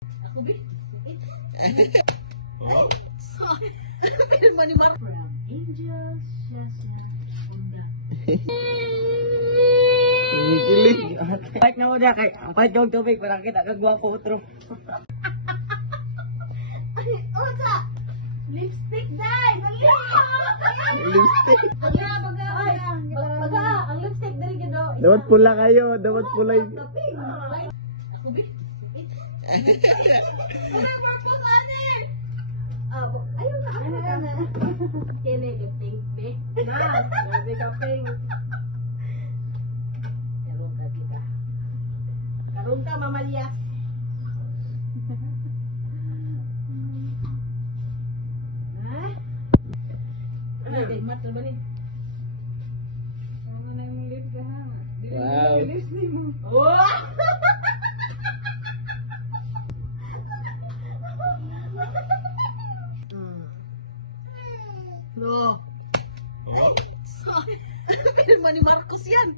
Ako bi. Film ba ni Mark? Angels, Shasha, Honda. Kilig. Bike na mo dyan kay ang palit yung tubig para kita kagwapo utro. Ay, osa! Lipstick dai! Dali! Lipstick. Baga, baga, baga! Ang lipstick dali ka daw. Dapat pula kayo, dapat pula. Ako bi. Wala purpose ani. Ayun na, ano na. Kene ka pink pink. Na, sabi ka pink. Karong ka kita. Karong ka mamalyas. Ano din mat ba ni? Ano nang lip ka ha? Wow. Oh! No. Film ni Marcos yan.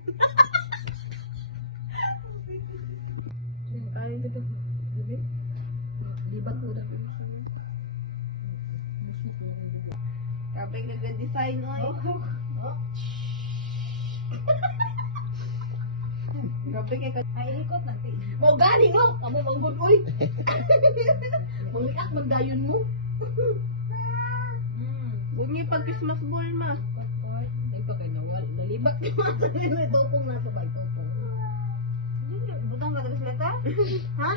Kain dito. Gabi. Libat ko na. Kapag nag-design oy. Grabe kay ay ikot natin. Mo gani no, kamo manggod oy. Mangiak magdayon mo. Bunyi pag Christmas ball ma. Ay pa kay nawal, nalibak ni ma sa nila topong na sa bay topong. Butang ka ta? Ha?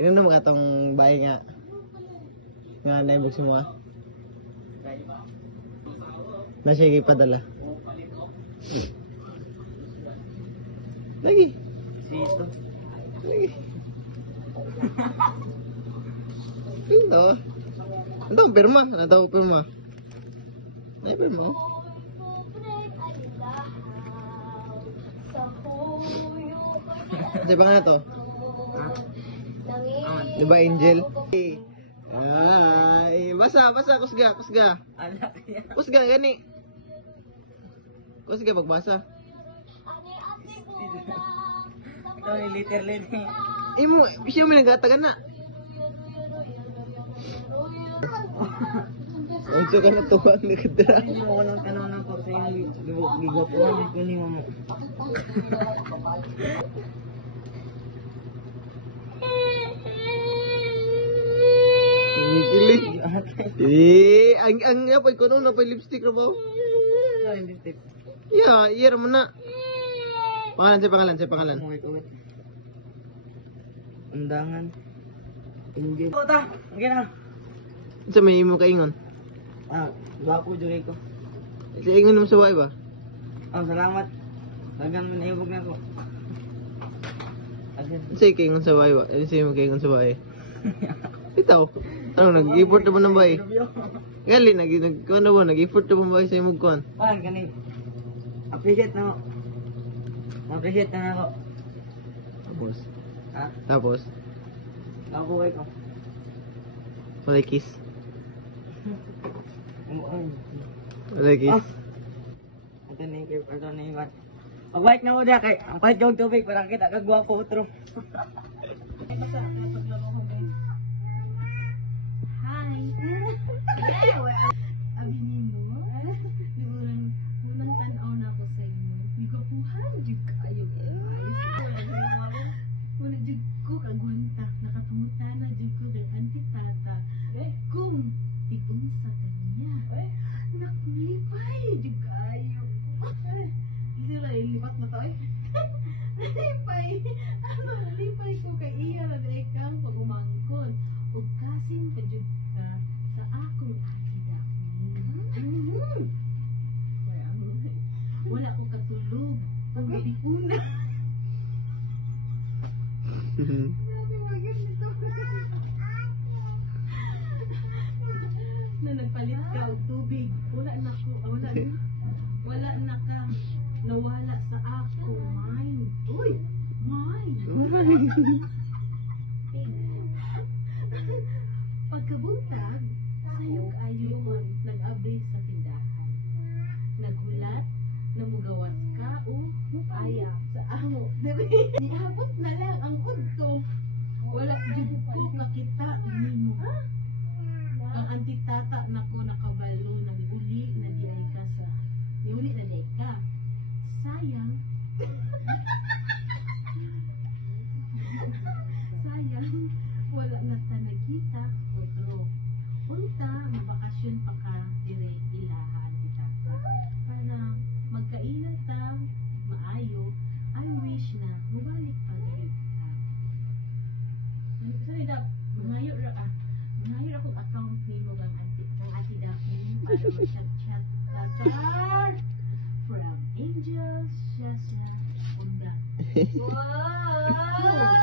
Ino na mga tong bahay nga. Nga naibog si mga. Na siya ipadala. Lagi. Sito. Lagi. Ito. Ito ang pirma. Ito ang pirma. Ay, pirma. Kasi ba nga to? Di ba Angel? Ay, basa, kusga. Anak niya. Kusga, gani. Kusga, pagbasa. Ito ni literally ni. Imo, siya may nagatagan na. Ang suka na to, ang nakatira. Hindi mo walang tanong na to sa yung gigwapuan ko ni mo. Kilig. Ang apa ko no pa lipstick ra ba? Yeah, iya ra man na. Pangalan. Undangan. Inggit. Puta, okay na. Sa may imo kaingon. Gwapo jud ko. Sa ingon mo sa way ba? Salamat. Hanggang manayubog na ko. Sa kaingon sa way ba? Sa imo kaingon sa way. Itaw. Ano nag-effort naman ng bay? Gali nag-effort naman bay sa imong kuan. Kani. Appreciate na mo. Appreciate na ako. Tapos. Ha? Tapos, Ako ko. walay kiss. Oo. Walay kiss. Ito na yung mat. Pag-bike na mo dyan kay ang palit yung tubig para kita kagwapo utro. Hi. Abi nimo. Naman tanaw na ako sa inyo. Nagapuhan jud kayo guys. Wala jud ko kagwanta. Nakapunta na jud ko kay Auntie Tata. Kung tigong sa kanya. Naklipay jud kayo. Sila ilipat na to eh. Nalipay ko kay iya na dekang pag-umangkon. Ug kasin ka jud ka sa akong akidami. Wala ko katulog. Ang gabi una. Na nagpalit ka og tubig. Wala na ko. Wala na ka. Nawala sa ako. Mine. Uy! Mine! Pagkabuntag, sayong ayuman nag-abri sa tindahan. Nagulat, namugawas ka o mukaya sa amo. Niabot na lang ang kudto. Wala jud ko makita nimo. Kang antik tata nako nakabalo nag-uli na di ay ka sa. Niuli na di ka. Sayang. Sayang. Wala na ta nakita. Otro. Punta, mabakasyon pa ka dire ilahan di tata. Para magkainan ta maayo. I wish na mabalik pa rin ka. Sorry Dap, mangayo akong account ni mo ng Ate Daphne para mag-chat-chat tatar from Angels Shasha Unda. Wow!